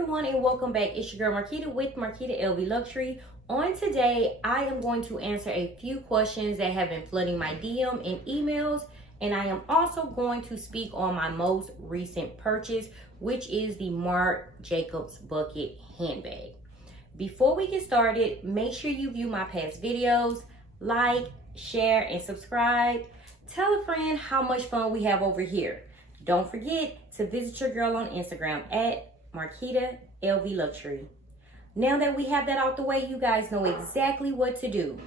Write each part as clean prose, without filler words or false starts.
everyone, and welcome back. It's your girl Marquita with Marquita LV Luxury. On today, I am going to answer a few questions that have been flooding my DM and emails, and I am also going to speak on my most recent purchase, which is the Marc Jacobs bucket handbag. Before we get started, make sure you view my past videos, like, share, and subscribe. Tell a friend how much fun we have over here. Don't forget to visit your girl on Instagram at Marquita LV Luxury. Now that we have that out the way, you guys know exactly what to do.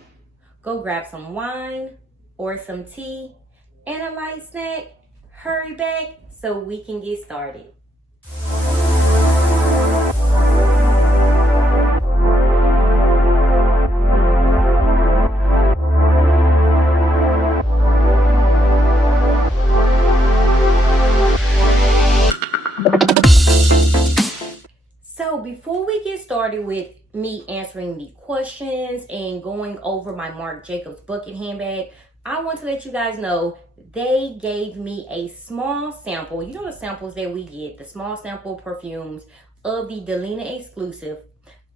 Go grab some wine or some tea and a light snack. Hurry back so we can get started. So before we get started with me answering the questions and going over my Marc Jacobs bucket handbag, I want to let you guys know they gave me a small sample. You know the samples that we get, the small sample perfumes of the Delina exclusive.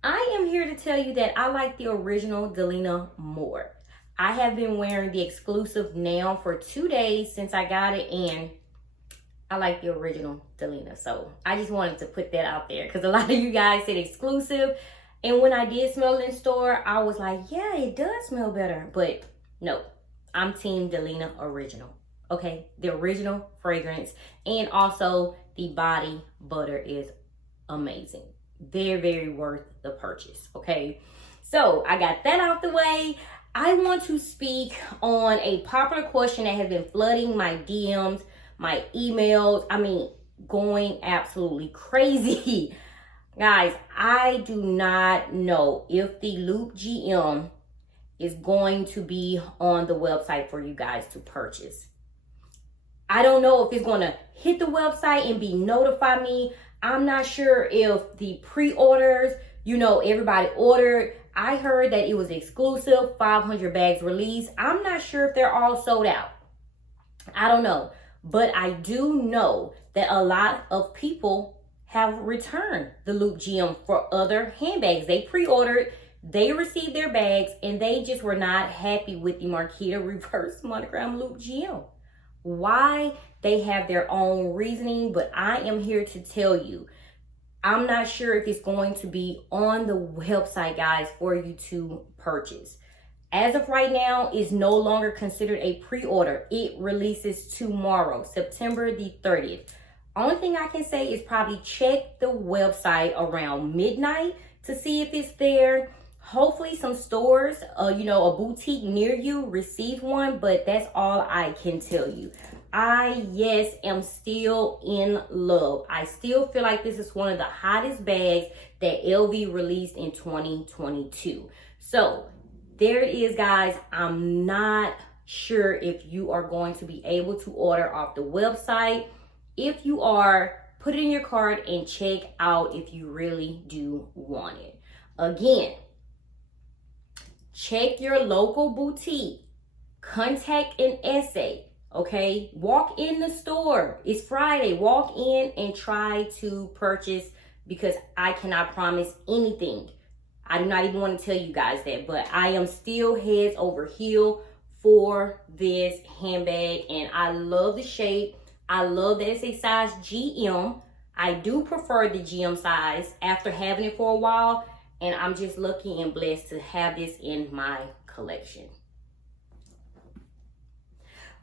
I am here to tell you that I like the original Delina more. I have been wearing the exclusive now for 2 days since I got it, and I like the original Delina. So I just wanted to put that out there because a lot of you guys said exclusive. And when I did smell it in store, I was like, yeah, it does smell better. But no, I'm team Delina original. Okay, the original fragrance. And also the body butter is amazing. Very, very worth the purchase. Okay, so I got that out the way. I want to speak on a popular question that has been flooding my DMs, my emails. I mean, going absolutely crazy. Guys, I do not know if the Loop GM is going to be on the website for you guys to purchase. I don't know if it's going to hit the website and be notify me. I'm not sure if the pre-orders, you know, everybody ordered. I heard that it was exclusive, 500 bags released. I'm not sure if they're all sold out. I don't know. But I do know that a lot of people have returned the Loop GM for other handbags. They pre-ordered, they received their bags, and they just were not happy with the Marquita reverse monogram Loop GM. Why? They have their own reasoning, but I am here to tell you, I'm not sure if it's going to be on the website, guys, for you to purchase. As of right now, it's no longer considered a pre-order. It releases tomorrow, September the 30th. Only thing I can say is probably check the website around midnight to see if it's there. Hopefully some stores, you know, a boutique near you received one, but that's all I can tell you. I, yes, am still in love. I still feel like this is one of the hottest bags that LV released in 2022. So there it is, guys. I'm not sure if you are going to be able to order off the website. If you are, put it in your cart and check out if you really do want it. Again, check your local boutique. Contact an essay, okay? Walk in the store. It's Friday. Walk in and try to purchase, because I cannot promise anything. I do not even want to tell you guys that, but I am still heads over heel for this handbag, and I love the shape. I love that it's a size GM. I do prefer the GM size after having it for a while, and I'm just lucky and blessed to have this in my collection.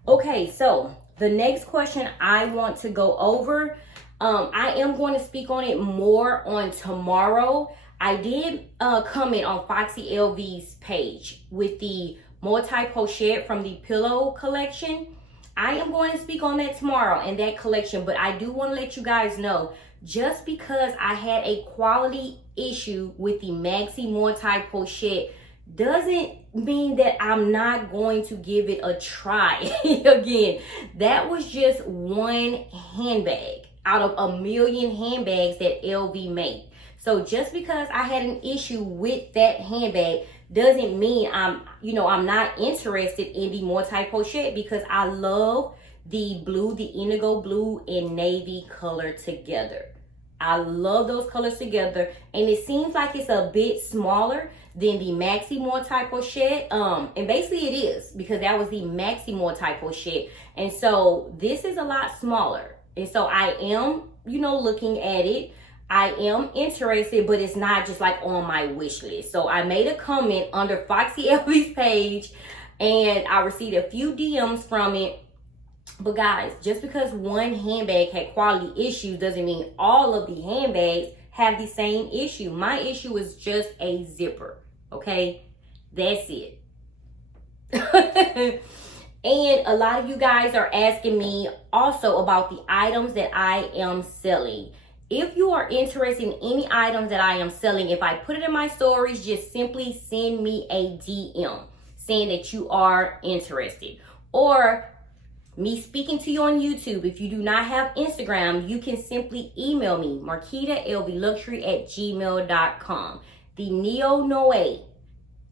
Okay, so the next question I want to go over, I am going to speak on it more on tomorrow. I did comment on Foxy LV's page with the multi-pochette from the Pillow collection. I am going to speak on that tomorrow and that collection, but I do want to let you guys know, just because I had a quality issue with the Maxi multi-pochette doesn't mean that I'm not going to give it a try. Again, that was just one handbag out of a million handbags that LV made. So just because I had an issue with that handbag doesn't mean I'm not interested in the multi-pochette, because I love the blue, the indigo blue and navy color together. I love those colors together. And it seems like it's a bit smaller than the Maxi multi-pochet. And basically it is, because that was the Maxi multi-pochet. And so this is a lot smaller. And so I am, you know, looking at it. I am interested, but it's not just like on my wish list. So I made a comment under Foxy LV's page and I received a few DMs from it. But guys, just because one handbag had quality issues doesn't mean all of the handbags have the same issue. My issue is just a zipper, okay? That's it. And a lot of you guys are asking me also about the items that I am selling. If you are interested in any items that I am selling, if I put it in my stories, just simply send me a DM saying that you are interested. Or me speaking to you on YouTube. If you do not have Instagram, you can simply email me, marquitalvluxury@gmail.com. The Neo Noe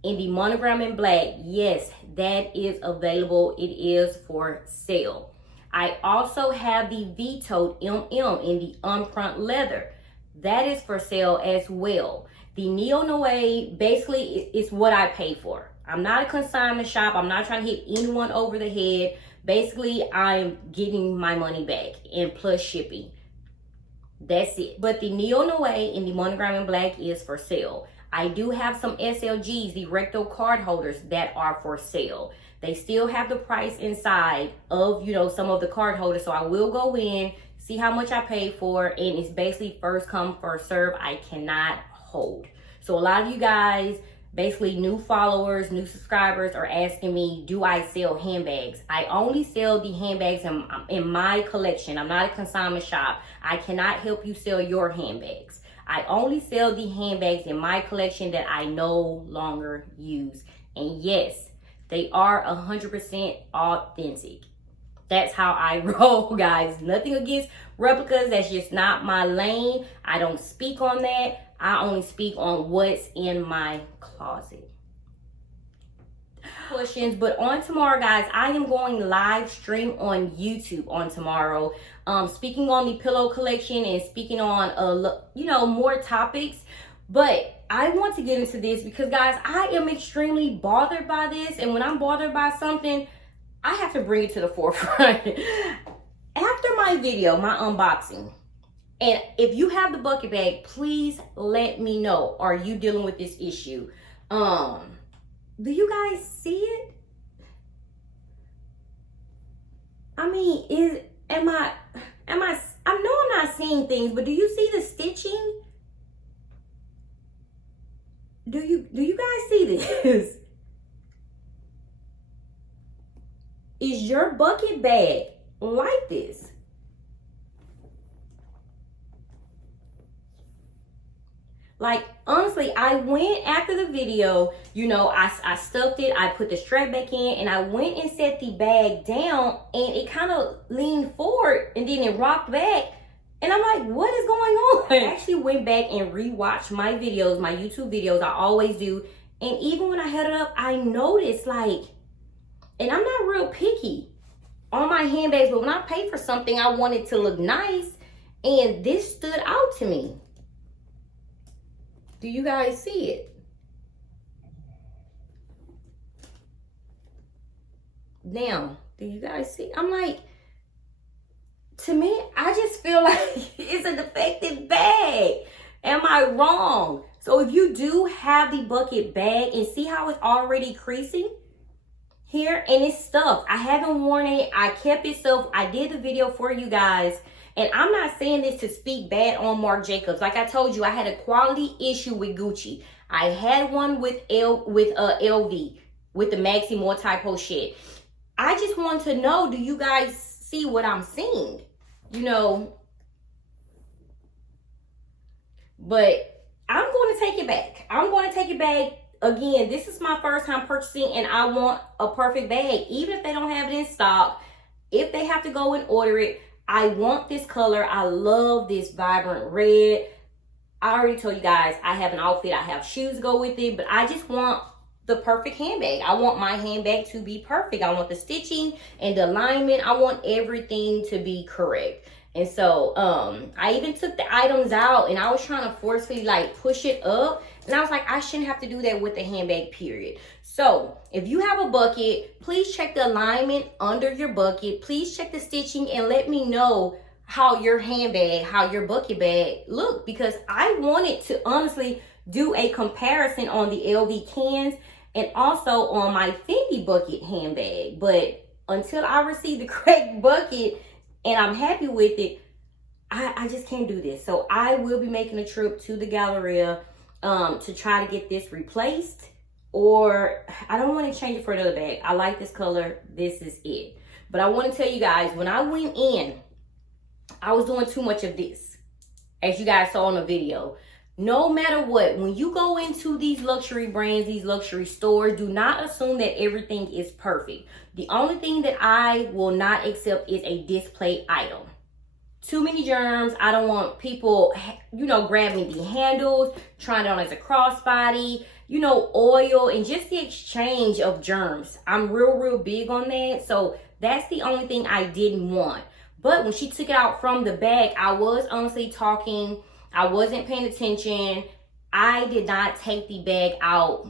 in the monogram in black, yes, that is available. It is for sale. I also have the Vuitton MM in the unprint leather. That is for sale as well. The Neo Noe basically is what I pay for. I'm not a consignment shop. I'm not trying to hit anyone over the head. Basically, I'm getting my money back and plus shipping. That's it. But the Neo Noe in the monogram in black is for sale. I do have some SLGs, the recto card holders, that are for sale. They still have the price inside of, you know, some of the card holders. So I will go in, see how much I paid for, and it's basically first come, first serve. I cannot hold. So a lot of you guys, basically new followers, new subscribers, are asking me, do I sell handbags? I only sell the handbags in my collection. I'm not a consignment shop. I cannot help you sell your handbags. I only sell the handbags in my collection that I no longer use. And yes, they are 100% authentic. That's how I roll, guys. Nothing against replicas. That's just not my lane. I don't speak on that. I only speak on what's in my closet. Questions, but on tomorrow, guys, I am going live stream on YouTube on tomorrow, speaking on the pillow collection and speaking on you know, more topics. But I want to get into this because, guys, I am extremely bothered by this, and when I'm bothered by something, I have to bring it to the forefront. After my video, my unboxing, and if you have the bucket bag, please let me know. Are you dealing with this issue? Do you guys see it? I mean, I know I'm not seeing things, but do you see the stitching? Do you guys see this? Is your bucket bag like this? Like, honestly, I went after the video, you know, I stuffed it, I put the strap back in, and I went and set the bag down, and it kind of leaned forward, and then it rocked back, and I'm like, what is going on? I actually went back and rewatched my videos, my YouTube videos, I always do, and even when I held it up, I noticed, like, and I'm not real picky on my handbags, but when I pay for something, I want it to look nice, and this stood out to me. Do you guys see it? Now, do you guys see? I'm like, to me, I just feel like it's a defective bag. Am I wrong? So if you do have the bucket bag and see how it's already creasing here and it's stuffed. I haven't worn it. I kept it so I did the video for you guys. And I'm not saying this to speak bad on Marc Jacobs. Like I told you, I had a quality issue with Gucci. I had one with LV, with the Maxi multi-pochet. I just want to know, do you guys see what I'm seeing? You know, but I'm going to take it back. I'm going to take it back. Again, this is my first time purchasing, and I want a perfect bag. Even if they don't have it in stock, if they have to go and order it, I want this color. I love this vibrant red. I already told you guys, I have an outfit. I have shoes to go with it. But I just want the perfect handbag. I want my handbag to be perfect. I want the stitching and the alignment. I want everything to be correct. And so I even took the items out and I was trying to forcefully like push it up. And I was like, I shouldn't have to do that with the handbag, period. So if you have a bucket, please check the alignment under your bucket. Please check the stitching and let me know how your handbag, how your bucket bag look, because I wanted to honestly do a comparison on the LV cans and also on my Fendi bucket handbag. But until I receive the correct bucket and I'm happy with it, I just can't do this. So I will be making a trip to the Galleria to try to get this replaced, or I don't want to change it for another bag. I like this color. This is it. But I want to tell you guys, when I went in, I was doing too much of this, as you guys saw in the video. No matter what, when you go into these luxury brands, these luxury stores, do not assume that everything is perfect. The only thing that I will not accept is a display item. Too many germs. I don't want people, you know, grabbing the handles, trying it on as a crossbody, you know, oil, and just the exchange of germs. I'm real big on that. So that's the only thing I didn't want. But when she took it out from the bag, I was honestly talking. I wasn't paying attention. I did not take the bag out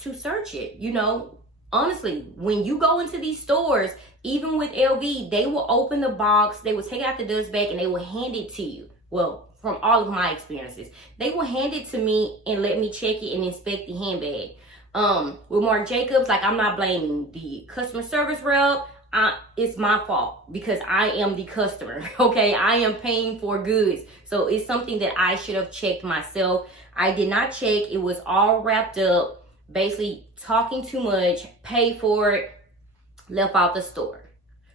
to search it. You know, honestly, when you go into these stores, even with LV, they will open the box, they will take out the dust bag, and they will hand it to you. Well, from all of my experiences, they will hand it to me and let me check it and inspect the handbag. With Marc Jacobs, like, I'm not blaming the customer service rep. It's my fault because I am the customer, okay? I am paying for goods. So it's something that I should have checked myself. I did not check. It was all wrapped up, basically talking too much, paid for it, left out the store.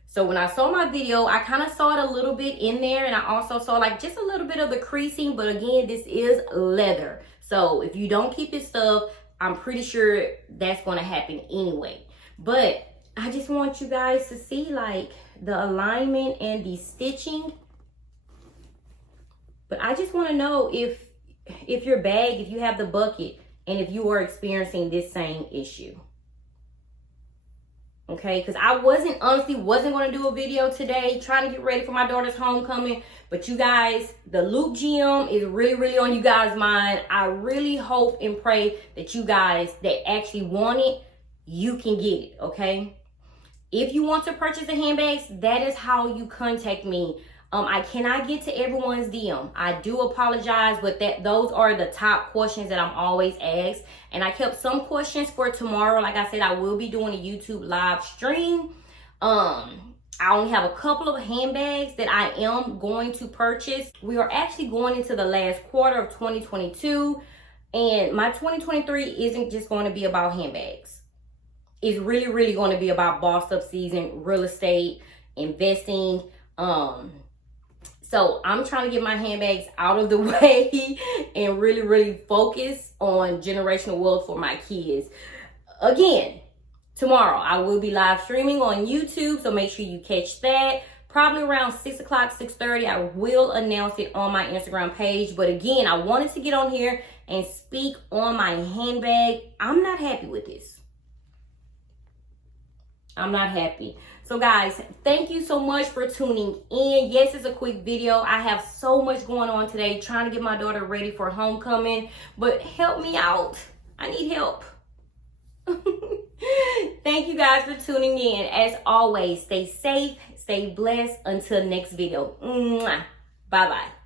So when I saw my video, I kind of saw it a little bit in there, and I also saw like just a little bit of the creasing, but again, this is leather. So if you don't keep this stuff, I'm pretty sure that's going to happen anyway. But I just want you guys to see like the alignment and the stitching. But I just want to know if your bag, if you have the bucket, and if you are experiencing this same issue. Okay, because I honestly wasn't going to do a video today trying to get ready for my daughter's homecoming. But you guys, the loop gem is really on you guys' mind. I really hope and pray that you guys that actually want it, you can get it, okay? If you want to purchase the handbags, that is how you contact me. I cannot get to everyone's DM. I do apologize, but those are the top questions that I'm always asked. And I kept some questions for tomorrow. Like I said, I will be doing a YouTube live stream. I only have a couple of handbags that I am going to purchase. We are actually going into the last quarter of 2022. And my 2023 isn't just going to be about handbags. It's really going to be about bossed up season, real estate, investing. So I'm trying to get my handbags out of the way and really focus on generational wealth for my kids. Again, tomorrow I will be live streaming on YouTube, so make sure you catch that. Probably around 6 o'clock, 6:30, I will announce it on my Instagram page. But again, I wanted to get on here and speak on my handbag. I'm not happy with this. I'm not happy. So guys, thank you so much for tuning in. Yes, it's a quick video. I have so much going on today, trying to get my daughter ready for homecoming, but help me out. I need help. Thank you guys for tuning in. As always, stay safe, stay blessed. Until next video. Bye-bye.